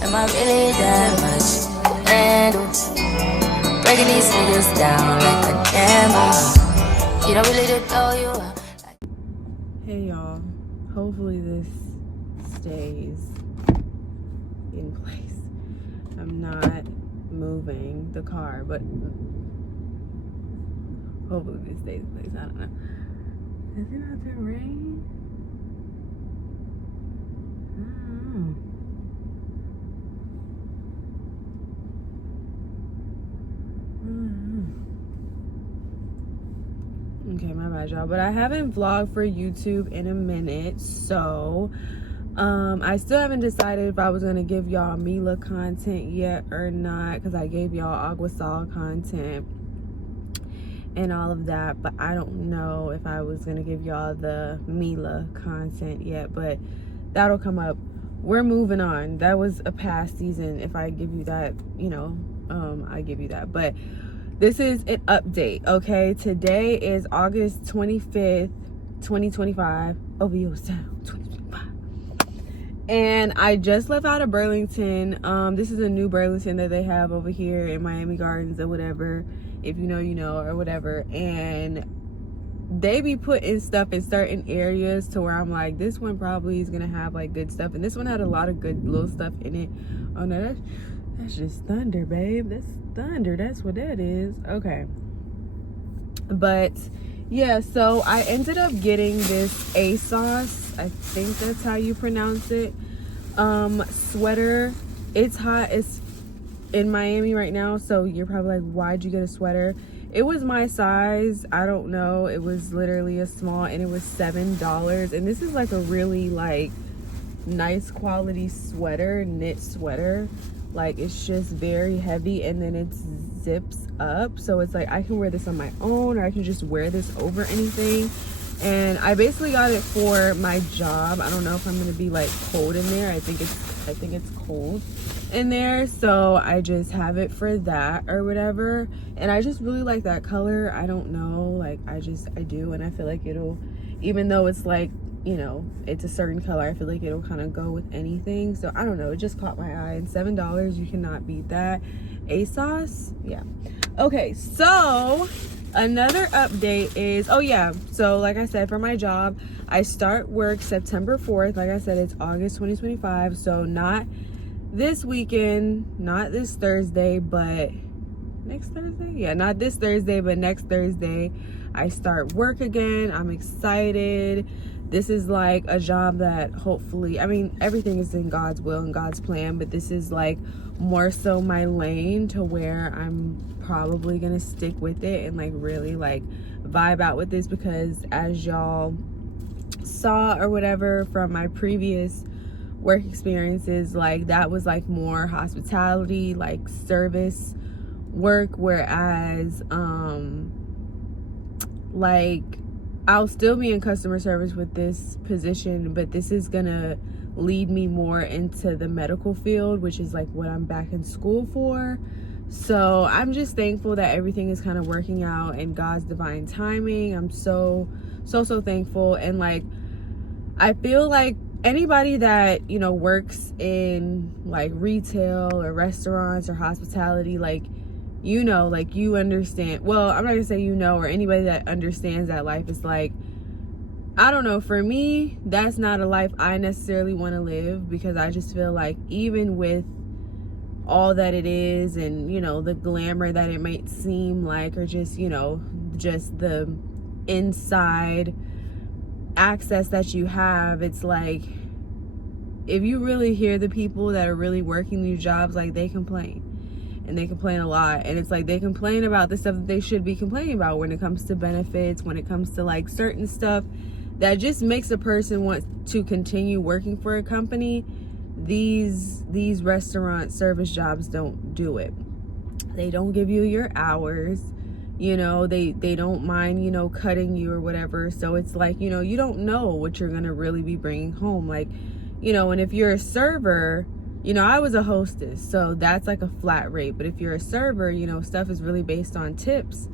Am I really that much to handle? Breaking these niggas down like a camel. You don't really to throw you out. Hey y'all, hopefully this stays in place. I'm not moving the car, but hopefully this stays in place. I don't know. Is it not to rain? I don't know. Okay, my bad, y'all. But I haven't vlogged for YouTube in a minute, so I still haven't decided if I was gonna give y'all Mila content yet or not, because I gave y'all Aguasal content and all of that, but I don't know if I was gonna give y'all the Mila content yet, but that'll come up. We're moving on. That was a past season. If I give you that, you know, I give you that. But this is an update, okay? Today is August 25th, 2025. OVO Sound 2025. And I just left out of Burlington. This is a new Burlington that they have over here in Miami Gardens or whatever. If you know, you know, or whatever. And they be putting stuff in certain areas to where I'm like, this one probably is gonna have like good stuff. And this one had a lot of good little stuff in it. Oh no, that's just thunder, babe. That's thunder. That's what that is. Okay. But yeah, so I ended up getting this ASOS, I think that's how you pronounce it, sweater. It's hot. It's in Miami right now, so you're probably like, why'd you get a sweater? It was my size. I don't know. It was literally a small, and it was $7. And this is like a really like nice quality sweater, knit sweater. Like, it's just very heavy, and then it zips up, so it's like I can wear this on my own, or I can just wear this over anything. And I basically got it for my job. I don't know if I'm gonna be like cold in there. I think it's cold in there, so I just have it for that or whatever. And I just really like that color. I don't know, like I do, and I feel like it'll, even though it's like, you know, it's a certain color, I feel like it'll kind of go with anything. So I don't know, it just caught my eye, and $7, you cannot beat that. ASOS, yeah. Okay, so another update is, oh yeah, so like I said, for my job, I start work September 4th. Like I said, it's August 2025, so not this weekend, not this Thursday, but next Thursday. Yeah, not this Thursday, but next Thursday I start work again. I'm excited. This is like a job that hopefully, I mean, everything is in God's will and God's plan, but this is like more so my lane, to where I'm probably gonna stick with it and like really like vibe out with this, because as y'all saw or whatever from my previous work experiences, like that was like more hospitality, like service work, whereas like I'll still be in customer service with this position, but this is gonna lead me more into the medical field, which is like what I'm back in school for. So I'm just thankful that everything is kind of working out in God's divine timing. I'm so thankful. And like, I feel like anybody that, you know, works in like retail or restaurants or hospitality, like, you know, like you understand, well, I'm not gonna say, you know, or anybody that understands that life is like, I don't know, for me, that's not a life I necessarily want to live, because I just feel like even with all that it is, and, you know, the glamour that it might seem like, or just, you know, just the inside access that you have, it's like, if you really hear the people that are really working these jobs, like they complain. And they complain a lot, and it's like they complain about the stuff that they should be complaining about when it comes to benefits, when it comes to like certain stuff that just makes a person want to continue working for a company. These restaurant service jobs don't do it. They don't give you your hours, you know, they don't mind, you know, cutting you or whatever. So it's like, you know, you don't know what you're gonna really be bringing home, like, you know. And if you're a server, you know, I was a hostess, so that's like a flat rate. But if you're a server, you know, stuff is really based on tips.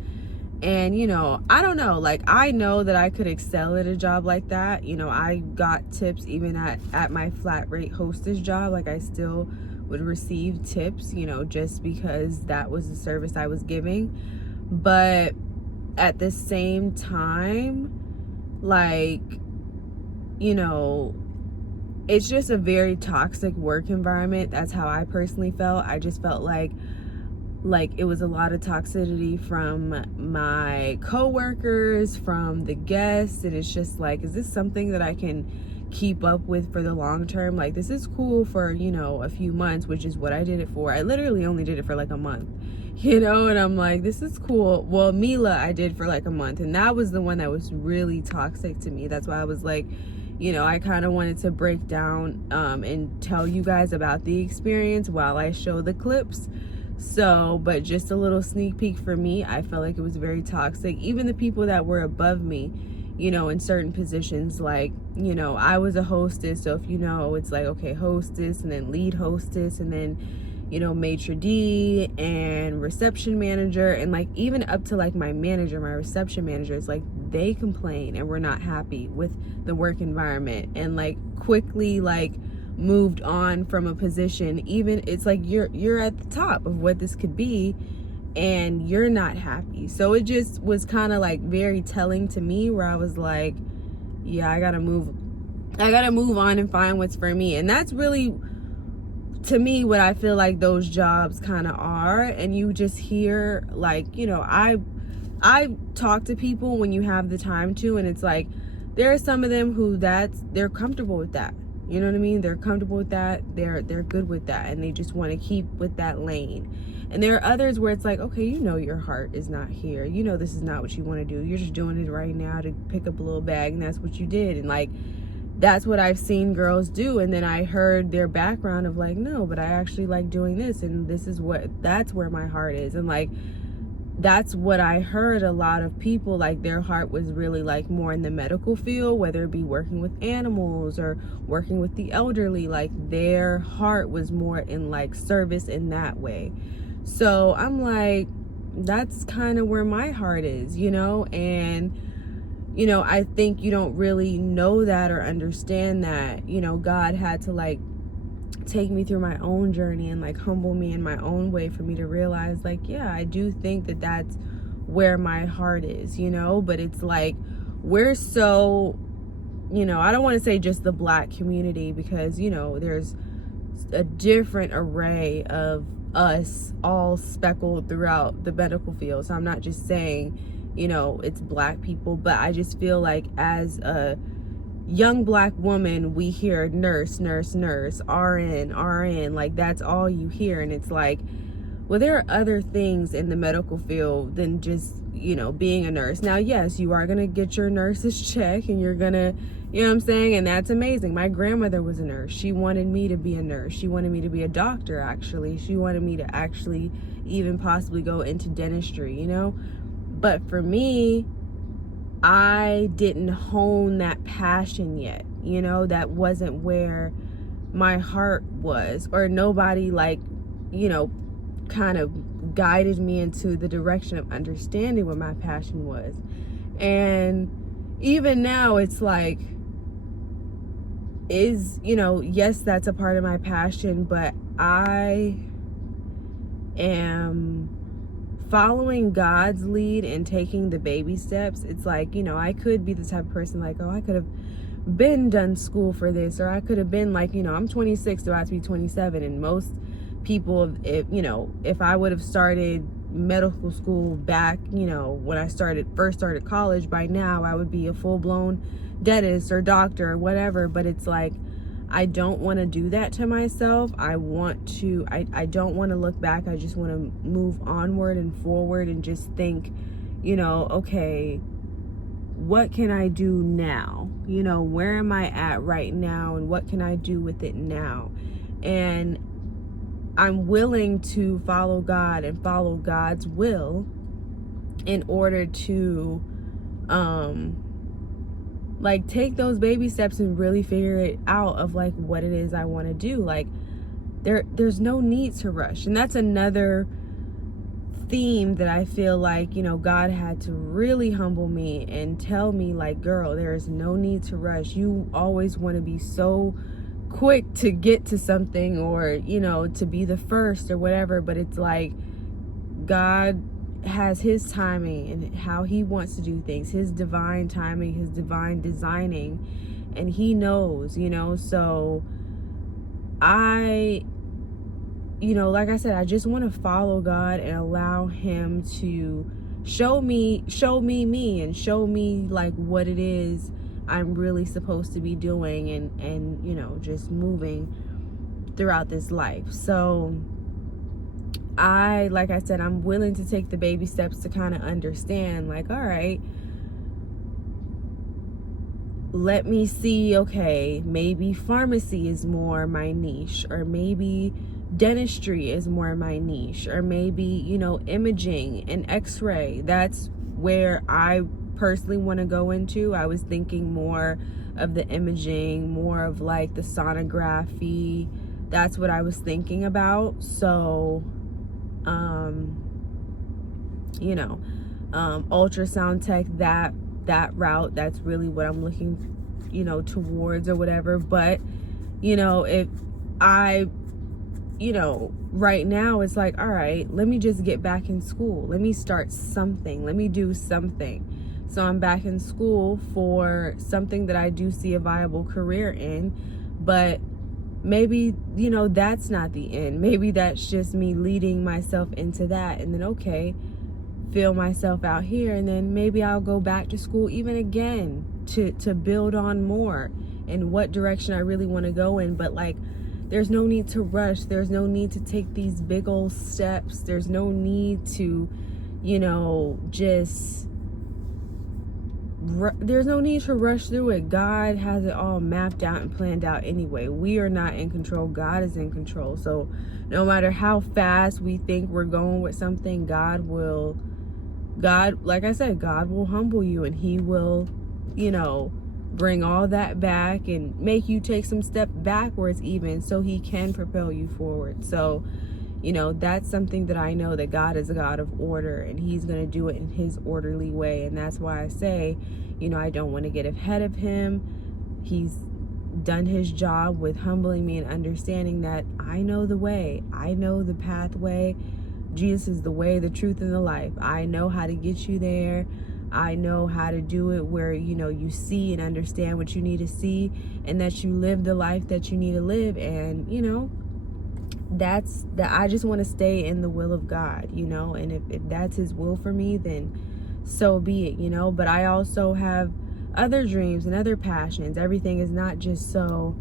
And, you know, I don't know, like, I know that I could excel at a job like that. You know, I got tips even at my flat rate hostess job. Like, I still would receive tips, you know, just because that was the service I was giving. But at the same time, like, you know, it's just a very toxic work environment. That's how I personally felt. I just felt like it was a lot of toxicity from my coworkers, from the guests, and it's just like, is this something that I can keep up with for the long term? Like, this is cool for, you know, a few months, which is what I did it for. I literally only did it for like a month, you know, and I'm like, this is cool. Well, Mila I did for like a month, and that was the one that was really toxic to me. That's why I was like, you know, I kind of wanted to break down and tell you guys about the experience while I show the clips. So, but just a little sneak peek for me, I felt like it was very toxic. Even the people that were above me, you know, in certain positions, like, you know, I was a hostess. So if you know, it's like, okay, hostess and then lead hostess and then, you know, maitre d' and reception manager, and like even up to like my manager, my reception manager, is like, they complain and we're not happy with the work environment, and like quickly like moved on from a position. Even it's like you're at the top of what this could be and you're not happy. So it just was kind of like very telling to me, where I was like, yeah, I gotta move on and find what's for me. And that's really, to me, what I feel like those jobs kind of are. And you just hear, like, you know, I talk to people when you have the time to, and it's like, there are some of them who they're comfortable with that. You know what I mean? They're comfortable with that. They're good with that, and they just want to keep with that lane. And there are others where it's like, okay, you know, your heart is not here. You know, this is not what you want to do. You're just doing it right now to pick up a little bag, and that's what you did. And like, that's what I've seen girls do. And then I heard their background of like, no, but I actually like doing this, and that's where my heart is. And like, that's what I heard. A lot of people, like, their heart was really like more in the medical field, whether it be working with animals or working with the elderly. Like, their heart was more in like service in that way. So I'm like, that's kind of where my heart is, you know. And, you know, I think you don't really know that or understand that, you know, God had to like take me through my own journey and like humble me in my own way for me to realize, like, yeah, I do think that that's where my heart is, you know. But it's like, we're so, you know, I don't want to say just the Black community, because, you know, there's a different array of us all speckled throughout the medical field. So I'm not just saying, you know, it's Black people, but I just feel like as a young Black woman, we hear nurse, nurse, nurse, RN, RN, like that's all you hear. And it's like, well, there are other things in the medical field than just, you know, being a nurse. Now, yes, you are going to get your nurse's check, and you're going to, you know what I'm saying? And that's amazing. My grandmother was a nurse. She wanted me to be a nurse. She wanted me to be a doctor, actually. She wanted me to actually even possibly go into dentistry, you know? But for me, I didn't hone that passion yet, you know. That wasn't where my heart was, or nobody, like, you know, kind of guided me into the direction of understanding what my passion was. And even now, it's like, you know, yes, that's a part of my passion, but I am following God's lead and taking the baby steps. It's like, you know, I could be the type of person like, oh, I could have been done school for this, or I could have been like, you know, I'm 26, about to be 27, and most people, if, you know, if I would have started medical school back, you know, when I first started college, by now I would be a full-blown dentist or doctor or whatever. But it's like, I don't want to do that to myself. I don't want to look back. I just want to move onward and forward and just think, you know, okay, what can I do now? You know, where am I at right now, and what can I do with it now? And I'm willing to follow God and follow God's will in order to like take those baby steps and really figure it out of like what it is I want to do. Like, there's no need to rush. And that's another theme that I feel like, you know, God had to really humble me and tell me, like, girl, there is no need to rush. You always want to be so quick to get to something, or, you know, to be the first or whatever, but it's like God has his timing and how he wants to do things, his divine timing, his divine designing, and he knows, you know. So you know, like I said, I just want to follow God and allow him to show me me, and show me like what it is I'm really supposed to be doing, and you know, just moving throughout this life. So like I said, I'm willing to take the baby steps to kind of understand, like, all right, let me see, okay, maybe pharmacy is more my niche, or maybe dentistry is more my niche, or maybe, you know, imaging and x-ray, that's where I personally want to go into. I was thinking more of the imaging, more of like the sonography. That's what I was thinking about. So you know, ultrasound tech, that route, that's really what I'm looking, you know, towards or whatever. But, you know, if I, you know, right now it's like, all right, let me just get back in school. Let me start something. Let me do something. So I'm back in school for something that I do see a viable career in. But maybe, you know, that's not the end. Maybe that's just me leading myself into that. And then, okay, feel myself out here. And then maybe I'll go back to school even again to build on more and what direction I really want to go in. But like, there's no need to rush. There's no need to take these big old steps. There's no need to, you know, just there's no need to rush through it. God has it all mapped out and planned out anyway. We are not in control. God is in control. So no matter how fast we think we're going with something, God, like I said, God will humble you, and he will, you know, bring all that back and make you take some step backwards even, so he can propel you forward. So, you know, that's something that I know, that God is a God of order, and he's going to do it in his orderly way. And that's why I say, you know, I don't want to get ahead of him. He's done his job with humbling me and understanding that I know the way. I know the pathway. Jesus is the way, the truth, and the life. I know how to get you there. I know how to do it where, you know, you see and understand what you need to see, and that you live the life that you need to live. And, you know, that's that. I just want to stay in the will of God, you know, and if that's his will for me, then so be it, you know. But I also have other dreams and other passions. Everything is not just so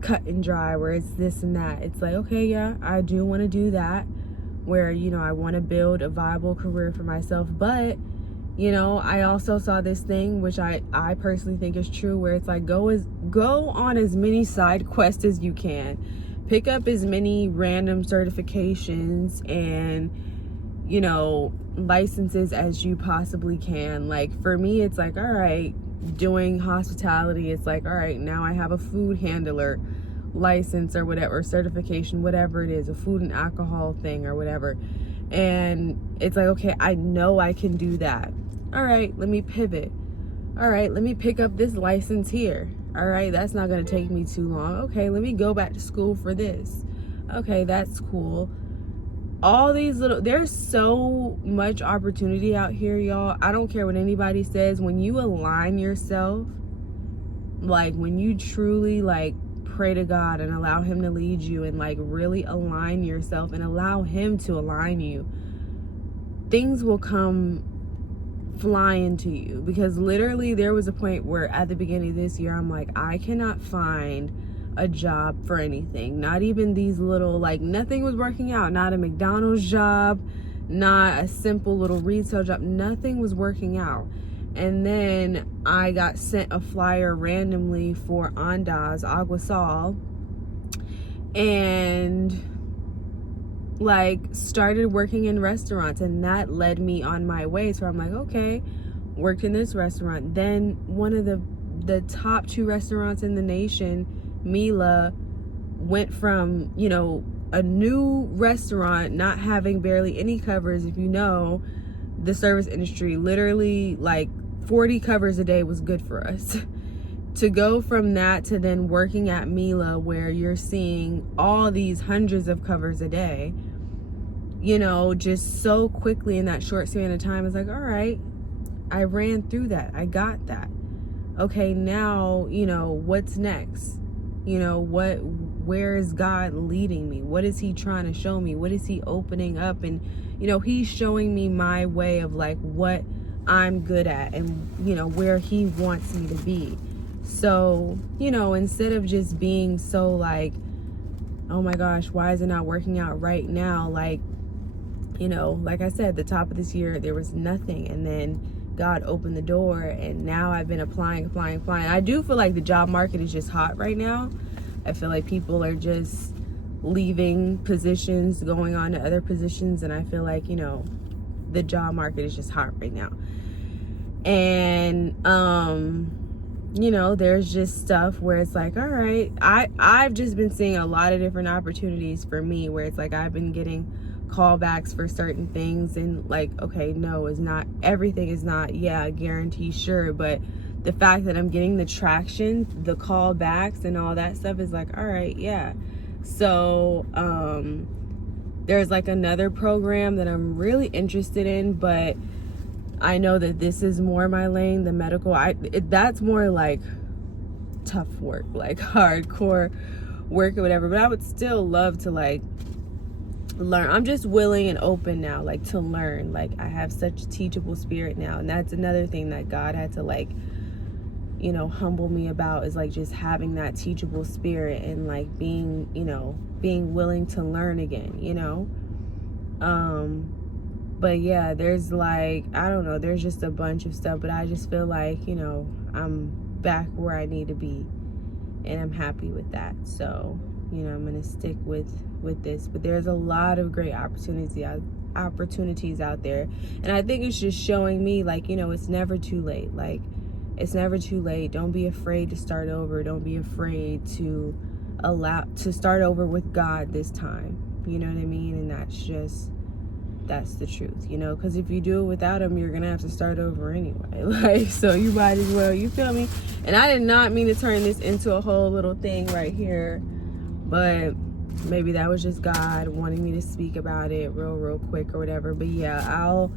cut and dry where it's this and that. It's like, okay, yeah, I do want to do that, where, you know, I want to build a viable career for myself. But, you know, I also saw this thing, which I personally think is true, where it's like, go on as many side quests as you can. Pick up as many random certifications and, you know, licenses as you possibly can. Like, for me, it's like, all right, doing hospitality, it's like, all right, now I have a food handler license or whatever, certification, whatever it is, a food and alcohol thing or whatever. And it's like, okay, I know I can do that. All right, let me pivot. All right, let me pick up this license here. All right, that's not going to take me too long. Okay, let me go back to school for this. Okay, that's cool. All these there's so much opportunity out here, y'all. I don't care what anybody says. When you align yourself, like when you truly like pray to God and allow him to lead you, and like really align yourself and allow him to align you, things will come flying to you. Because literally there was a point where at the beginning of this year, I'm like, I cannot find a job for anything, not even these little, like, nothing was working out, not a McDonald's job, not a simple little retail job, nothing was working out. And then I got sent a flyer randomly for Andaz Aguasal, and like started working in restaurants, and that led me on my way. So I'm like, okay, worked in this restaurant, then one of the top 2 restaurants in the nation, Mila, went from, you know, a new restaurant not having barely any covers. If you know the service industry, literally like 40 covers a day was good for us, to go from that to then working at Mila, where you're seeing all these hundreds of covers a day, you know, just so quickly in that short span of time, it's like, all right, I ran through that. I got that. Okay, now, you know, what's next? You know, where is God leading me? What is he trying to show me? What is he opening up? And, you know, he's showing me my way of like what I'm good at and, you know, where he wants me to be. So, you know, instead of just being so like, oh my gosh, why is it not working out right now? Like, you know, like I said, the top of this year, there was nothing. And then God opened the door, and now I've been applying. I do feel like the job market is just hot right now. I feel like people are just leaving positions, going on to other positions. And I feel like, you know, the job market is just hot right now. And, you know, there's just stuff where it's like, all right, I've just been seeing a lot of different opportunities for me where it's like I've been getting callbacks for certain things, and like, okay, no, it's not, everything is not, yeah, guarantee, sure, but the fact that I'm getting the traction, the callbacks and all that stuff is like, all right, yeah. So there's like another program that I'm really interested in, but I know that this is more my lane, the medical. That's more like tough work, like hardcore work or whatever, but I would still love to like learn. I'm just willing and open now, like to learn. Like I have such a teachable spirit now, and that's another thing that God had to like, you know, humble me about, is like just having that teachable spirit and like being, you know, being willing to learn again, you know. But yeah, there's like, I don't know, there's just a bunch of stuff, but I just feel like, you know, I'm back where I need to be, and I'm happy with that. So, you know, I'm gonna stick with this, but there's a lot of great opportunities out there, and I think it's just showing me like, you know, it's never too late. Like, it's never too late. Don't be afraid to start over. Don't be afraid to start over with God this time. You know what I mean? And that's the truth, you know, because if you do it without him, you're gonna have to start over anyway. Like, so you might as well, you feel me? And I did not mean to turn this into a whole little thing right here, but maybe that was just God wanting me to speak about it real quick or whatever. But yeah, I'll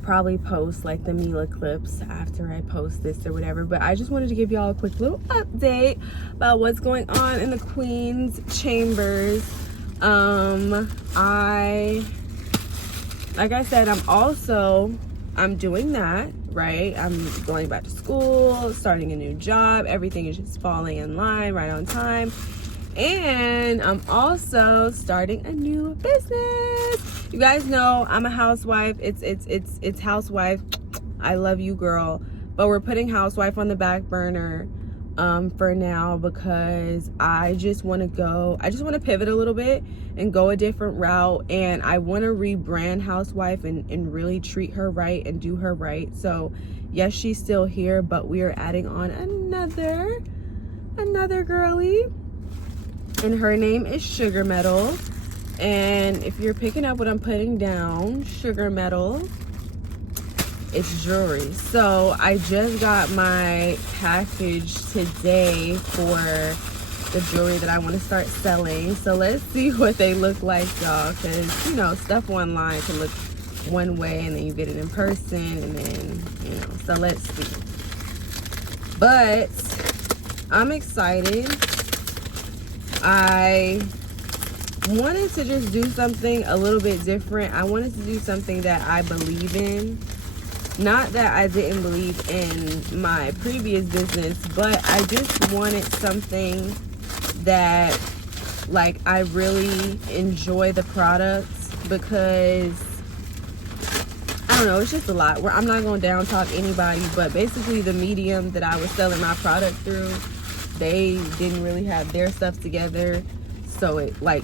probably post like the Mila clips after I post this or whatever. But I just wanted to give y'all a quick little update about what's going on in the Queen's chambers. Like I said, I'm doing that, right? I'm going back to school, starting a new job. Everything is just falling in line, right on time. And I'm also starting a new business. You guys know I'm a housewife. It's housewife. I love you, girl. But we're putting housewife on the back burner for now, because I just want to pivot a little bit and go a different route, and I want to rebrand housewife and really treat her right and do her right. So yes, she's still here, but we are adding on another girly, and her name is Sugar Metal. And if you're picking up what I'm putting down, Sugar Metal, it's jewelry. So I just got my package today for the jewelry that I want to start selling. So let's see what they look like, y'all, because, you know, stuff online can look one way and then you get it in person, and then, you know, so let's see. But I'm excited. I wanted to just do something a little bit different. I wanted to do something that I believe in. Not that I didn't believe in my previous business, but I just wanted something that, like, I really enjoy the products, because I don't know, it's just a lot. I'm not going to down talk anybody, but basically the medium that I was selling my product through, they didn't really have their stuff together. So it like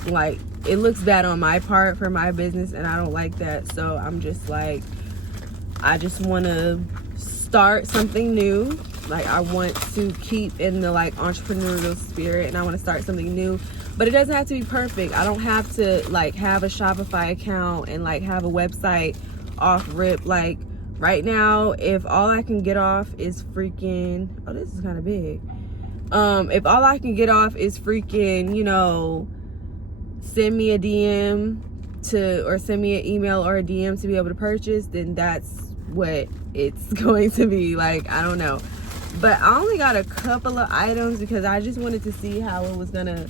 it looks bad on my part for my business, and I don't like that. So I'm just like, I just want to start something new. Like, I want to keep in the like entrepreneurial spirit, and I want to start something new, but it doesn't have to be perfect. I don't have to like have a Shopify account and like have a website off rip like right now, if all I can get off is freaking, oh, this is kind of big. If all I can get off is freaking, you know, send me a DM or send me an email or a DM to be able to purchase, then that's what it's going to be. Like, I don't know. But I only got a couple of items because I just wanted to see how it was gonna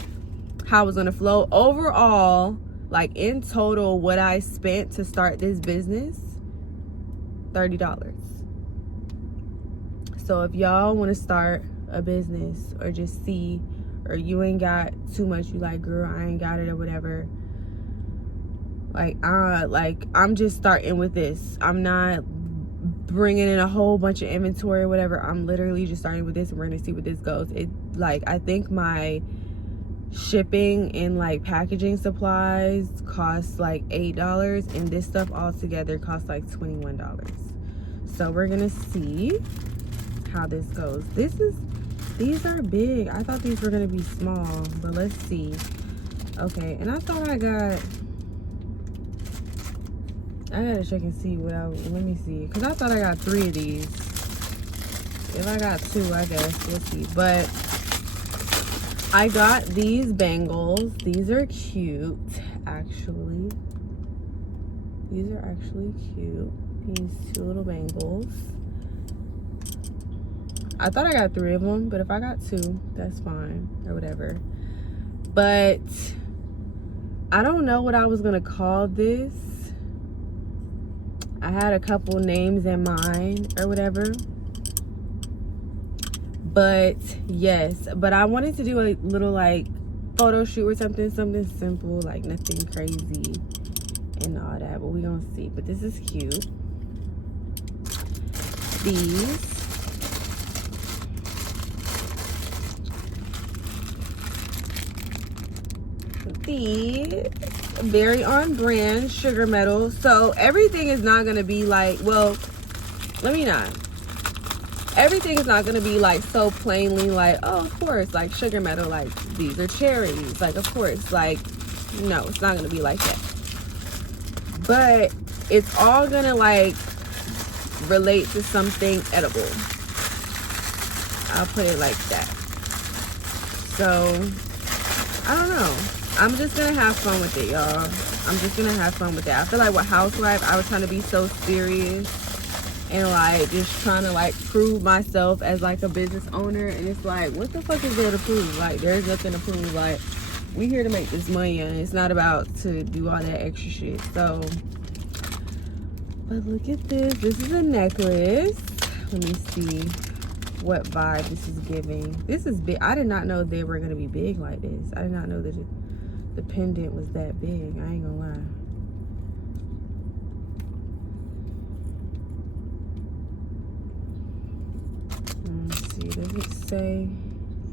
flow. Overall, like in total, what I spent to start this business, $30. So if y'all want to start a business or just see, or you ain't got too much, you like, girl, I ain't got it or whatever, like I'm just starting with this. I'm not bringing in a whole bunch of inventory or whatever. I'm literally just starting with this, and we're gonna see what this goes. It, like, I think my shipping and like packaging supplies cost like $8, and this stuff all together costs like $21. So we're gonna see how this goes. These are big. I thought these were gonna be small, but let's see. Okay, and I thought I gotta check and see let me see, because I thought I got 3 of these. If I got 2, I guess we'll see. But I got these bangles. These are cute, actually. These are actually cute. These 2 little bangles. I thought I got 3 of them, but if I got 2, that's fine, or whatever. But I don't know what I was gonna call this. I had a couple names in mind or whatever. But yes, but I wanted to do a little like photo shoot or something simple, like nothing crazy and all that, but we gonna see. But this is cute. These very on brand sugar metal. So everything is not gonna be like, well, everything is not gonna be like so plainly like, oh, of course, like sugar metal, like these are cherries, like of course, like no, it's not gonna be like that. But it's all gonna like relate to something edible. I'll put it like that. So I don't know. I'm just gonna have fun with it, y'all. I'm just gonna have fun with it. I feel like with Housewife, I was trying to be so serious and like just trying to like prove myself as like a business owner, and it's like, what the fuck is there to prove? Like, there's nothing to prove. Like, we here to make this money, and it's not about to do all that extra shit. So, but look at this. This is a necklace. Let me see what vibe this is giving. This is big. I did not know they were gonna be big like this. I did not know that the pendant was that big. I ain't gonna lie. Let's see, does it say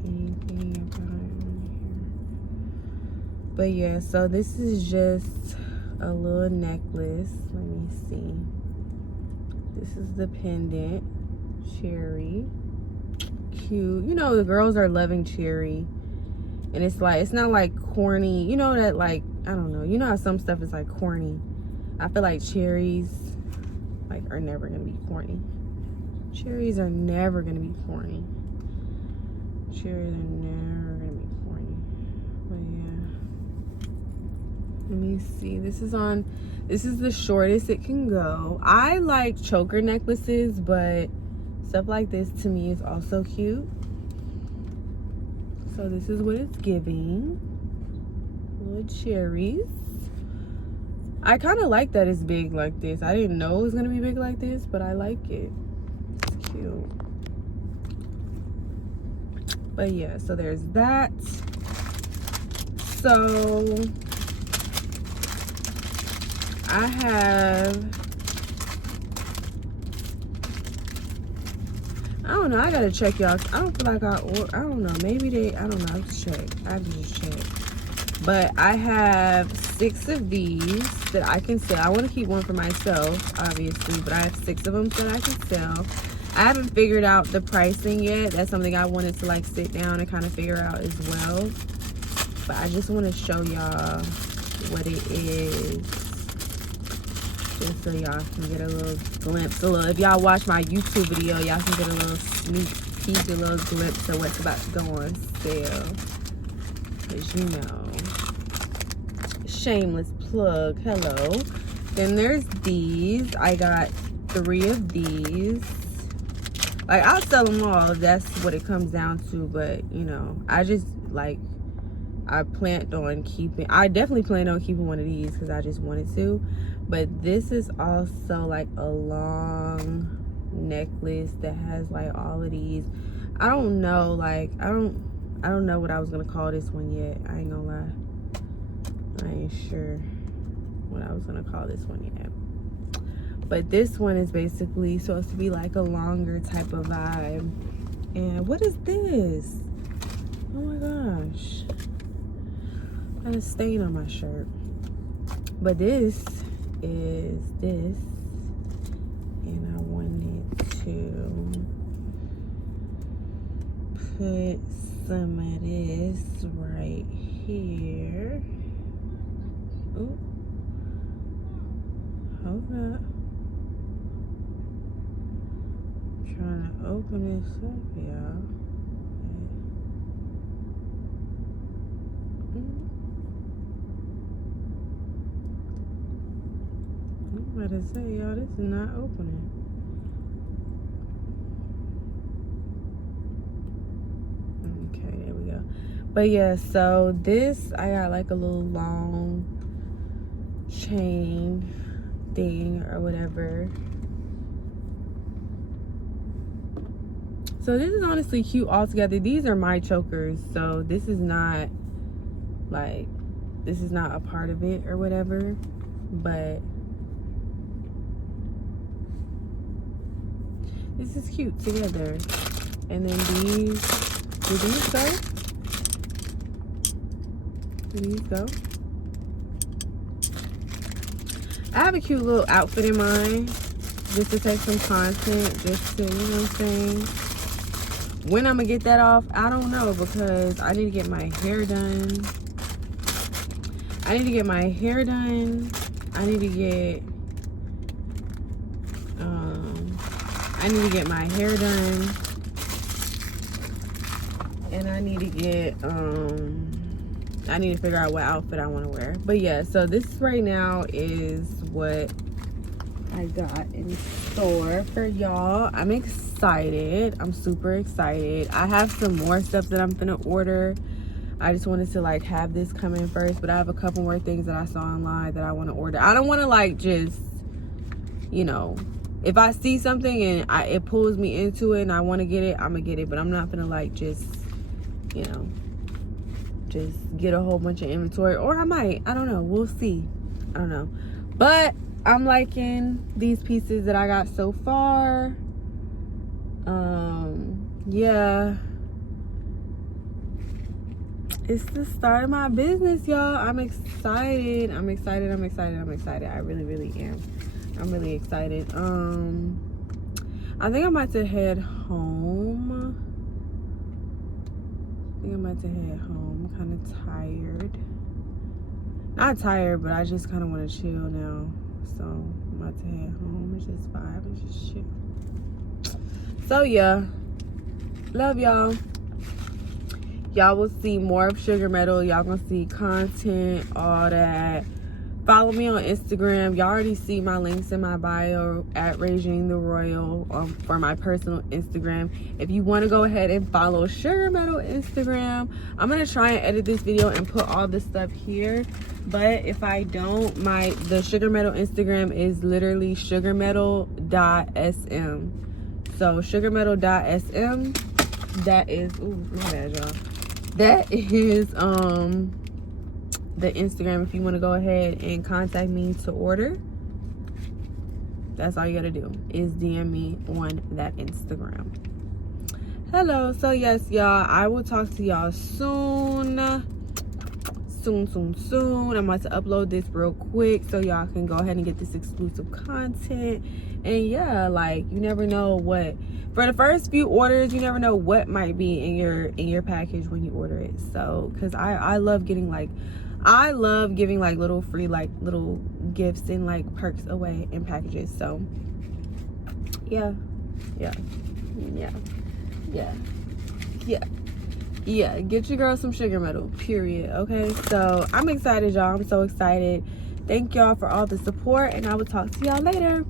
anything about it on here? But yeah, so this is just a little necklace. Let me see. This is the pendant. Cherry. Cute. You know, the girls are loving cherry. And it's like, it's not like corny. You know that, like, I don't know. You know how some stuff is like corny. I feel like cherries like are never gonna be corny. Cherries are never gonna be corny. Cherries are never gonna be corny. But yeah. Let me see. This is the shortest it can go. I like choker necklaces, but stuff like this to me is also cute. So this is what it's giving. Little cherries. I kind of like that it's big like this. I didn't know it was gonna be big like this, but I like it. It's cute. But yeah, so there's that. So I don't know, I gotta check, y'all. I don't feel like I don't know, maybe I don't know, I have to check. I have to just check. But I have 6 of these that I can sell. I want to keep one for myself, obviously, but I have 6 of them that I can sell. I haven't figured out the pricing yet. That's something I wanted to like sit down and kind of figure out as well. But I just want to show y'all what it is. just so y'all can get a little glimpse. If y'all watch my YouTube video, y'all can get a little sneak peek, a little glimpse of what's about to go on sale. Because you know, shameless plug. Hello. Then there's these. I got 3 of these. Like, I'll sell them all if that's what it comes down to, but you know, I just like, I definitely planned on keeping one of these because I just wanted to. But this is also like a long necklace that has like all of these. I don't know, like I don't know what I was gonna call this one yet. I ain't gonna lie, I ain't sure what I was gonna call this one yet. But this one is basically supposed to be like a longer type of vibe. And what is this? Oh my gosh, got a stain on my shirt. But this is this, and I wanted to put some of this right here. Ooh, hold up, I'm trying to open this up, y'all. I'm about to say, y'all, this is not opening. Okay, there we go. But yeah, so this, I got like a little long chain thing or whatever. So this is honestly cute altogether. These are my chokers, so this is not like, this is not a part of it or whatever, but this is cute together. And then these, do these go? Do these go? I have a cute little outfit in mind, just to take some content, just to, you know what I'm saying? When I'm gonna get that off, I don't know, because I need to get my hair done. I need to get my hair done. I need to get my hair done. And I need to get I need to figure out what outfit I want to wear. But yeah, so this right now is what I got in store for y'all. I'm excited. I'm super excited. I have some more stuff that I'm gonna order. I just wanted to like have this come in first, but I have a couple more things that I saw online that I want to order. I don't want to like just, you know, if I see something and it pulls me into it and I want to get it, I'm gonna get it. But I'm not gonna like just, you know, just get a whole bunch of inventory. Or I might, I don't know, we'll see. I don't know, but I'm liking these pieces that I got so far. Yeah, it's the start of my business, y'all. I'm excited. I really am. I'm really excited. I think I'm about to head home. I'm kind of tired. Not tired, but I just kind of want to chill now. So I'm about to head home and just vibe and just chill. So yeah, love y'all. Y'all will see more of Sugar Metal. Y'all gonna see content, all that. Follow me on Instagram. Y'all already see my links in my bio at Regine the Royal for my personal Instagram. If you want to go ahead and follow Sugar Metal Instagram, I'm gonna try and edit this video and put all this stuff here. But if I don't, the Sugar Metal Instagram is literally sugarmetal.sm. So sugarmetal.sm. That is, ooh, my bad, y'all. That is the Instagram if you want to go ahead and contact me to order. That's all you gotta do is DM me on that Instagram. Hello. So yes, y'all, I will talk to y'all soon. Soon. I'm about to upload this real quick so y'all can go ahead and get this exclusive content. And yeah, like, you never know what, for the first few orders, you never know what might be in your package when you order it. So because I love getting like I love giving like little free like little gifts and like perks away in packages. So yeah, get your girl some sugar metal, period. Okay, so I'm excited, y'all. I'm so excited. Thank y'all for all the support, and I will talk to y'all later.